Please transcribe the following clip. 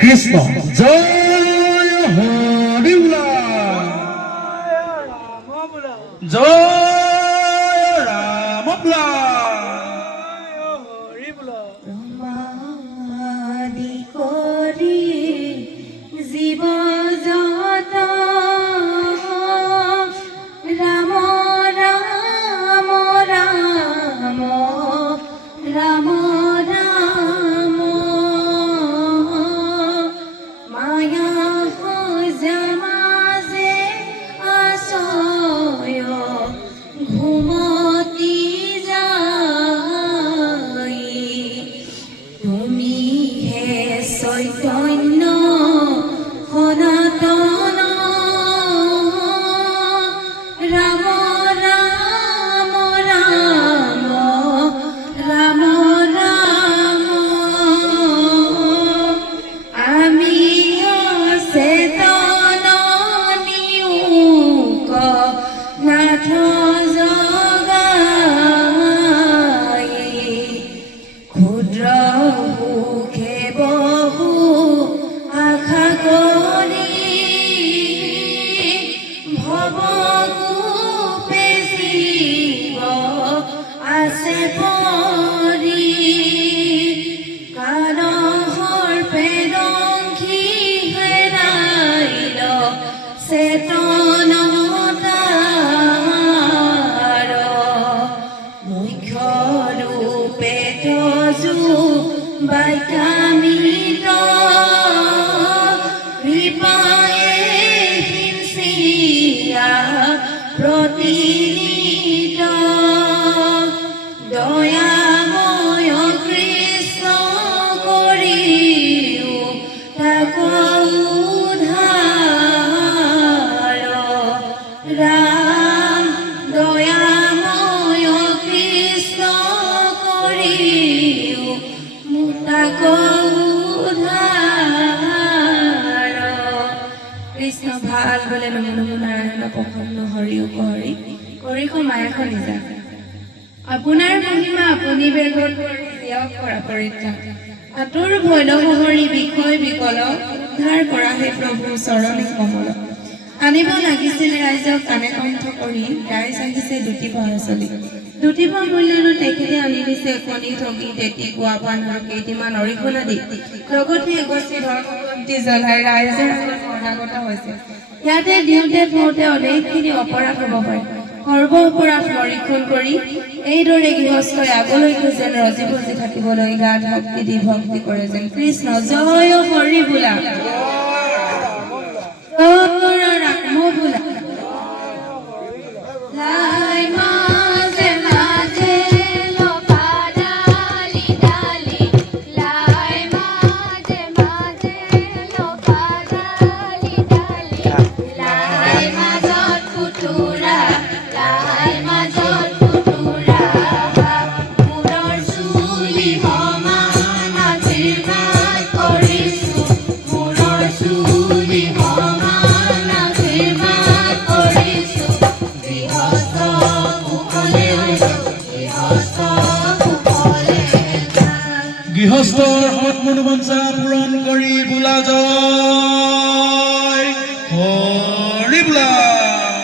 কৃষ্ণ জয় হরি বোলা জয় রাম বোলা ব্রহ্মাদি করি জীব জগত রাম রাম রাম রাম রাম মায়া জামাজে আশয় ঘুমতি যায় তুমি হে চৈতন্য সনাতন ৰাম ৰাম ৰাম ৰাম ৰাম আমি অচেতন নিয়োগ নাথ জগাই ক্ষুদ্ৰ সুখে বহু আশা কৰি ভৱকূপে জীৱ আছে পৰি কালসৰ্পে দংশি হেৰাইল চেতনতাৰ মুখ্য ৰূপে তজু বাইকামিত কৃপায়ে হিংসিয়া প্ৰতিনিত দয়াময় কৃষ্ণ কৰিও তাক উদ্ধাৰ ৰাম দয়াময় কৃষ্ণ কৰিও তাক উদ্ধাৰ কৃষ্ণ ভাল বোলে নমো নমো নাৰায়ণ প্ৰসন্ন হৰি উপহৰি কৰিখ মায়াখ নিজা আপোনাৰ মহিমা আপুনি বেগত ত্যাগ কৰা পৰিত্ৰাণ আতুৰ ভৈৰৱ হৰি বিষয় বিকল উদ্ধাৰ কৰা হে প্ৰভু চৰণে কমল আনিব লাগিছিল ৰাইজক কাণে কণ্ঠ কৰি ৰাইজ আহিছে দুটি পৰাচলি দুটি মূল্যৰো তেখেতে আনি দিছে কণী ঠগি তেতি গোৱা পাণ আৰু কেইটিমান অৰিহণা দি লগতে এগছি ধৰ্মবন্তি জ্বলাই ৰাইজৰ আগত শৰণাগত হৈছে ইয়াতে দিওঁতে থওঁতে অনেকখিনি অপৰাধ হ'ব পাৰে সৰ্ব অপৰাধ পৰীক্ষণ কৰি এইদৰে গৃহস্থই আগলৈকে যেন ৰজি ভজি থাকিবলৈ গাত শক্তি দি ভক্তি কৰে যেন কৃষ্ণ জয় হৰি বোলা ৰাম বোলা লাই মাজে মাজে লকাডালি ডালি লাই মাজে মাজে লকাডালি ডালি লাই মাজত ফুটুৰা লাই মাজত ফুটুৰা মূৰৰ চুলি সমান আশীৰ্বাদ কৰিছো মূৰৰ চুলি সমান আশীৰ্বাদ কৰিছো গৃহস্থ কুশলে গৃহস্থৰ সৎ মনোবাঞ্ছা পূৰণ কৰি বোলা জয় হৰি বোলা